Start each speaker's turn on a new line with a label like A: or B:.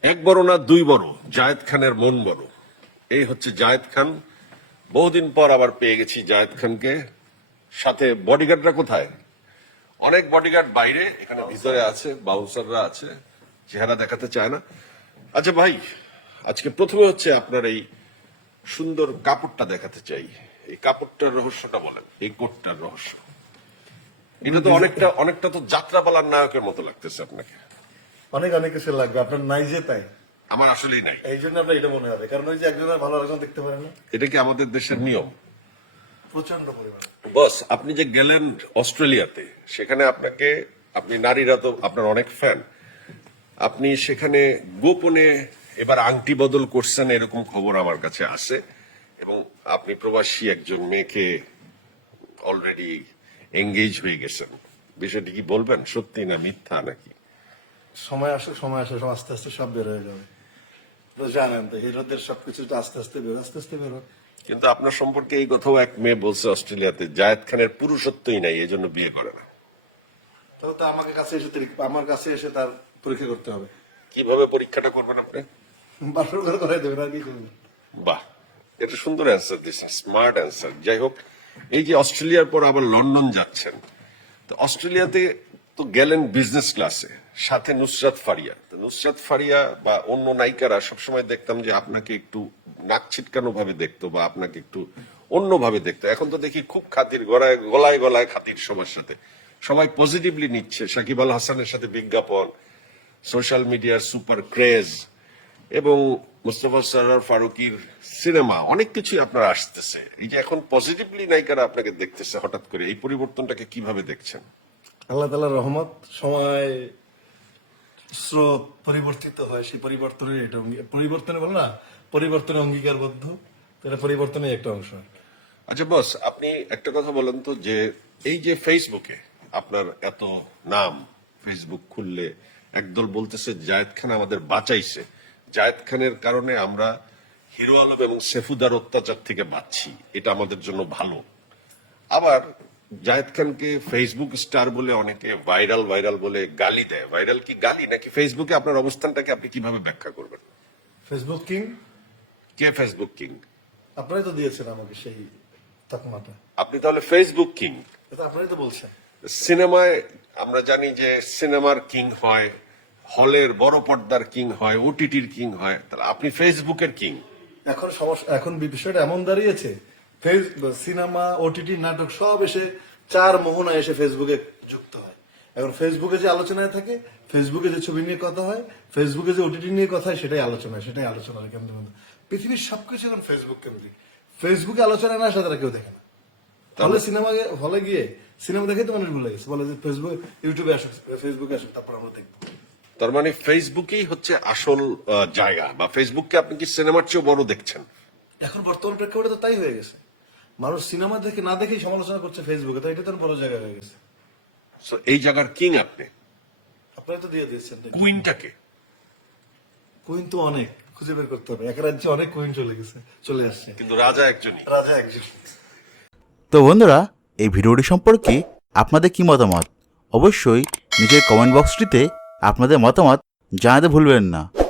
A: এক বড় না দুই বড়, জায়েদ খানের মন বড়। এই হচ্ছে জায়েদ খান। বহুদিন পর আবার পেয়ে গেছি জায়েদ খানকে। সাথে বডিগার্ডরা কোথায়? অনেক বডিগার্ড বাইরে, এখানে ভিতরে আছে, বাউন্সাররা আছে, চেহারা দেখাতে চায় না। আচ্ছা ভাই, আজকে প্রথমে হচ্ছে আপনার এই সুন্দর কাপড়টা দেখাতে চাই। এই কাপড়টার রহস্যটা বলেন, এই কোটটার রহস্য। এটা তো অনেকটা তো যাত্রাপালার নায়কের মতো লাগতেছে আপনাকে।
B: অনেক কিছু লাগবে, আপনার নাই যে তাই।
A: আমার আসলেই নাই,
B: এই জন্য আপনার এটা মনে হবে, কারণ ওই যে একজনের ভালো একজন দেখতে পারেন না।
A: এটা কি আমাদের দেশের নিয়ম?
B: প্রচন্ড পরিমাণে।
A: বস, আপনি যে গেলেন অস্ট্রেলিয়াতে, সেখানে আপনি নারীরা তো আপনার অনেক ফ্যান। আপনি সেখানে গোপনে এবার আংটি বদল করছেন এরকম খবর আমার কাছে আসে, এবং আপনি প্রবাসী একজন মেয়েকে অলরেডি এঙ্গেজ হয়ে গেছেন। বিষয়টি কি বলবেন, সত্যি না মিথ্যা নাকি?
B: সময় আসে সব আস্তে আস্তে সব বের হয়ে যাবে। তো জানেন তো হিরোদের সবকিছু আস্তে আস্তে বেরো।
A: কিন্তু আপনার সম্পর্কে এই কথাও এক মেয়ে বলছে অস্ট্রেলিয়াতে, জায়েদ খানের পুরুষত্বই নাই, এজন্য বিয়ে করে না।
B: তাহলে তো আমার কাছে এসে তার পরীক্ষা করতে হবে।
A: কিভাবে পরীক্ষাটা করবেন আপনি?
B: বাসর করাই দেবেন, আর কি করবেন?
A: বাহ, এটা সুন্দর অ্যান্সার দিচ্ছেন, স্মার্ট অ্যান্সার। যাই হোক, এই যে অস্ট্রেলিয়ার পর আবার লন্ডন যাচ্ছেন, তো অস্ট্রেলিয়াতে তো গেলেন বিজনেস ক্লাসে, সাথে নুসরাত ফারিয়া। তো নুসরাত ফারিয়া বা অন্য নায়িকারা সবসময় দেখতাম যে আপনাকে একটু নাক ছিটকানো ভাবে দেখতো, বা আপনাকে একটু অন্যভাবে দেখতো। এখন তো দেখি খুব খাতির, গলায় গলায় খাতির সবার সাথে, সবাই পজিটিভলি নিচ্ছে। সাকিব আল হাসানের সাথে বিজ্ঞাপন, সোশ্যাল মিডিয়ার সুপার ক্রেজ, এবং মুস্তফা সরোয়ার ফারুকীর সিনেমা, অনেক কিছুই আপনার আসতেছে। এই যে এখন পজিটিভলি নায়িকারা আপনাকে দেখতেছে হঠাৎ করে, এই পরিবর্তনটাকে কিভাবে দেখছেন?
B: আল্লাহ তাআলার রহমত। সময় স্রোত পরিবর্তিত হয়, সেই পরিবর্তনের এটা পরিবর্তনে বল না, পরিবর্তনে অঙ্গীকারবদ্ধ। এটা পরিবর্তনের একটা অংশ।
A: আচ্ছা বস, আপনি একটা কথা বলেন তো, যে এই যে ফেসবুকে আপনার এত নাম, ফেসবুক খুললে একদল বলতেছে জায়েদ খান আমাদের বাঁচাইছে, জায়েদ খানের কারণে আমরা হিরো আলম এবং সেফুদার অত্যাচার থেকে বাঁচছি, এটা আমাদের জন্য ভালো। আবার জায়েদ খানকে ফেসবুক স্টার বলে অনেকে ভাইরাল বলে গালি দেয়। ভাইরাল কি গালি নাকি? ফেসবুকে আপনার অবস্থানটাকে আপনি কিভাবে ব্যাখ্যা করবেন?
B: Facebook king.
A: কে ফেসবুক কিং?
B: আপনারাই তো দিয়েছেন আমাকে সেই তকমাটা।
A: আপনি তাহলে ফেসবুক কিং?
B: এটা আপনারাই তো বলছেন।
A: সিনেমায় আমরা জানি যে সিনেমার কিং হয়, হলের বড় পর্দার কিং হয়, ওটিটির কিং হয়, তাহলে আপনি ফেসবুকের কিং।
B: এখন বিষয়টা এমন দাঁড়িয়েছে, সিনেমা, ওটিটি, নাটক সব এসে চার মোহনা এসে ফেসবুকে যুক্ত হয়। এখন ফেসবুকে যে আলোচনায় থাকে, ফেসবুকে যে ছবি নিয়ে কথা হয়, ফেসবুকে যে ওটিটি নিয়ে কথা হয়, সেটাই আলোচনার কেন্দ্র। পৃথিবীর সবকিছু এখন ফেসবুক কেন্দ্রিক। ফেসবুকে আলোচনা না আসলে তারা কেউ দেখে না। হলে গিয়ে সিনেমা দেখে তো মানুষ ভুলে গেছে, বলে যে ফেসবুক, ইউটিউবে আসুক, ফেসবুকে আসুক, তারপর আমরা দেখবো।
A: তার মানে ফেসবুকই হচ্ছে আসল জায়গা, বা ফেসবুককে আপনি কি সিনেমার চেয়েও বড় দেখছেন?
B: এখন বর্তমান প্রেক্ষাপটে তো তাই হয়ে গেছে। মানুষ সিনেমা দেখে না দেখেই সমালোচনা করছে ফেসবুকে, তো এটা তো বড় জায়গা হয়ে গেছে।
A: এই জায়গার কিং আপনি।
B: আপনারা তো দিয়ে দিয়েছেন।
A: কুইনটাকে?
B: কুইন তো অনেক খুঁজে বের করতে হবে, এক রাজ্যে অনেক কুইন চলে আসছে,
A: কিন্তু রাজা একজনই।
B: রাজা একজন।
C: তো বন্ধুরা, এই ভিডিওটি সম্পর্কে আপনাদের কি মতামত? অবশ্যই নিজের কমেন্ট বক্সটিতে আপনাদের মতামত জানাতে ভুলবেন না।